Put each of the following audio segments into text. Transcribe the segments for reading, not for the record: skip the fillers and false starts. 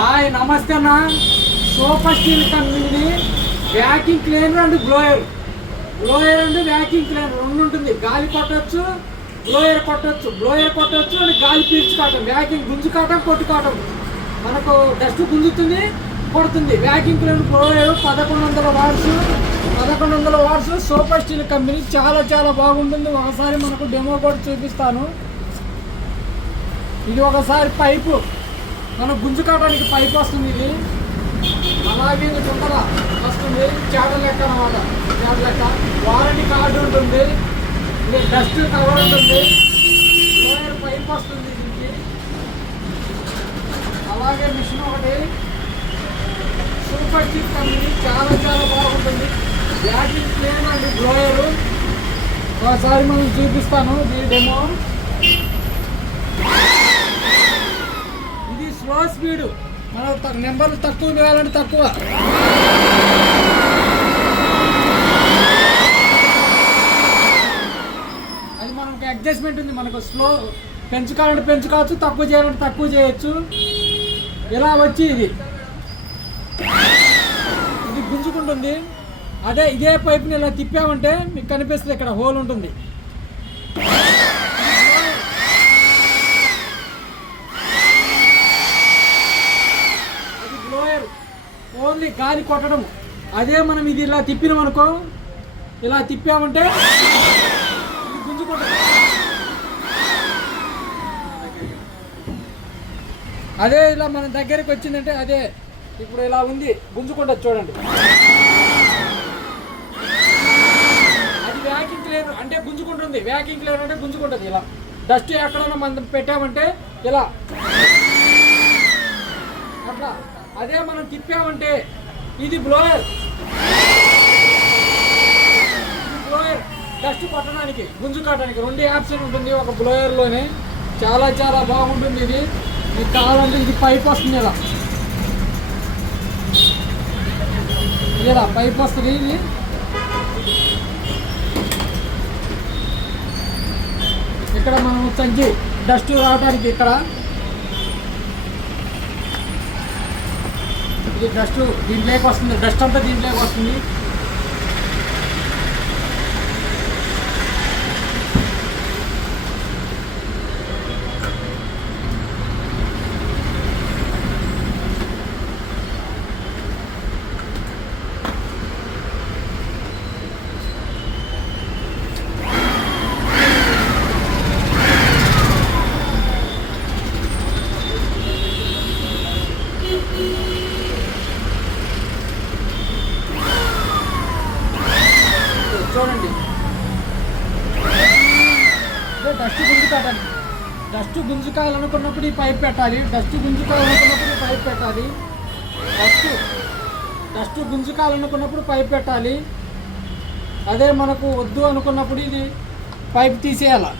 Hi నమస్తే అన్న. Super steel company vacuum cleaner and blower and vacuum cleaner రెండు ఉంటుంది. గాలి కొట్టచ్చు, బ్లోయర్ కొట్టచ్చు అండ్ గాలి పీల్చుకోవటం, వ్యాక్యూమ్ గుంజుకోవటం, కొట్టుకోవటం. మనకు డస్ట్ గుంజుతుంది, కొడుతుంది. Vacuum cleaner blower 1100 watts super steel company చాలా చాలా బాగుంటుంది. ఒకసారి మనకు డెమో కూడా చూపిస్తాను. ఇది ఒకసారి పైపు మనం గుంజుకోవడానికి పైప్ వస్తుంది. ఇది అలాగే చుట్టల వస్తుంది, చేట లెక్క అనమాట. చేట లెక్క వారంటీ కార్డు ఉంటుంది, ఇది డస్ట్ కవర్ ఉంటుంది, లోయర్ పైప్ వస్తుంది దీనికి. అలాగే మిషన్ ఒకటి సూపర్ స్టీల్ కంపెనీ చాలా చాలా బాగుంటుంది. వ్యాక్యూమ్ క్లీనర్ అండ్ బ్లోయర్ ఒకసారి మనం చూపిస్తాను. ఇది డెమో. స్లో స్పీడ్, మన నెంబర్లు తక్కువ వేయాలంటే తక్కువ. అది మనకు అడ్జస్ట్మెంట్ ఉంది. మనకు స్లో పెంచుకోవాలంటే పెంచుకోవచ్చు, తక్కువ చేయాలంటే తక్కువ చేయొచ్చు. ఇలా వచ్చి ఇది గుంజుకుంటుంది. ఇదే పైపుని ఇలా తిప్పామంటే మీకు కనిపిస్తుంది, ఇక్కడ హోల్ ఉంటుంది. ఓన్లీ గాలి కొట్టడం. అదే మనం ఇది ఇలా తిప్పినామనుకో, ఇలా తిప్పామంటే ఇది గుంజుకుంటుంది. అదే ఇలా మన దగ్గరికి వచ్చిందంటే అదే ఇప్పుడు ఇలా ఉంది, గుంజుకుంటుంది. చూడండి, అది వ్యాక్యూమ్ క్లీనర్ అంటే గుంజుకుంటుంది. వ్యాక్యూమ్ క్లీనర్ అంటే గుంజుకుంటుంది. ఇలా డస్ట్ ఎక్కడైనా మనం పెట్టామంటే ఇలా అట్లా. అదే మనం తిప్పామంటే ఇది బ్లోయర్ డస్ట్ కొట్టడానికి, గుంజుకోవడానికి రెండు ఆప్షన్ ఉంటుంది ఒక బ్లోయర్లోనే. చాలా చాలా బాగుంటుంది. ఇది మీకు కావాలంటే ఇది పైప్ వస్తుంది, ఇలా పైప్ వస్తుంది. ఇది ఇక్కడ మనం తగ్గి డస్ట్ రావడానికి ఇక్కడ ఇది డస్ట్ దీంట్లోకి వస్తుంది. డస్ట్ అంతా దీంట్లోకి వస్తుంది. చూడండి, డస్ట్ గుంజుకాయాలనుకున్నప్పుడు ఈ పైప్ పెట్టాలి. డస్ట్ గుంజుకాయాలనుకున్నప్పుడు పైప్ పెట్టాలి. అదే మనకు వద్దు అనుకున్నప్పుడు ఇది పైప్ తీసేయాలి.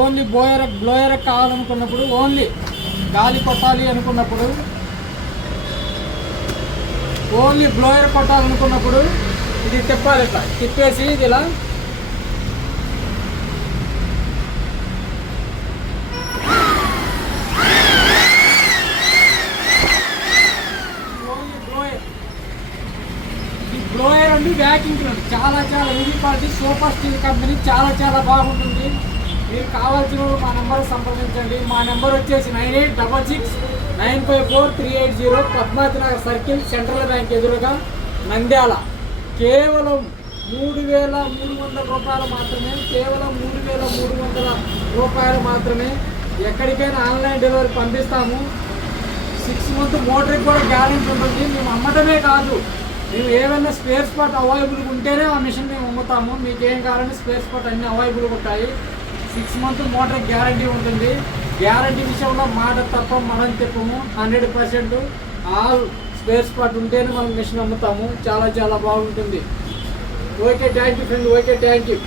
ఓన్లీ బ్లోయర్ కావాలనుకున్నప్పుడు, ఓన్లీ గాలి కొట్టాలి అనుకున్నప్పుడు, ఓన్లీ బ్లోయర్ కొట్టాలనుకున్నప్పుడు ఇది తిప్పాలి. ఇట్లా తిప్పేసి ఇది ఇలా బ్లోయర్ అండి వ్యాక్యూమ్ క్లీనర్ చాలా చాలా easy quality. Super steel company చాలా చాలా బాగుంటుంది. మీరు కావాల్సిన మా నెంబర్ సంప్రదించండి. మా నెంబర్ వచ్చేసి 9866954380, Padmavathi Nagar circle, Central Bank ఎదురుగా, నంద్యాల. కేవలం 3300 రూపాయలు మాత్రమే. కేవలం 3300 రూపాయలు మాత్రమే. ఎక్కడికైనా ఆన్లైన్ డెలివరీ పంపిస్తాము. 6 మంత్ మోటర్కి కూడా గ్యారెంటీ ఉంటుంది. మేము అమ్మటమే కాదు, మేము ఏమైనా స్పేర్ స్పాట్ అవైలబుల్గా ఉంటేనే ఆ మిషన్ మేము అమ్ముతాము. మీకు ఏం కావాలంటే స్పేర్ స్పాట్ అన్నీ అవైలబుల్గా ఉంటాయి. 6 మంత్ మోటార్ గ్యారంటీ ఉంటుంది. గ్యారంటీ విషయంలో మాట తప్ప మనం చెప్పము. 100% ఆల్ స్పేర్ స్పాట్ ఉంటేనే మనం మిషన్ అమ్ముతాము. చాలా చాలా బాగుంటుంది. Okay, thank you friend. Okay, thank you.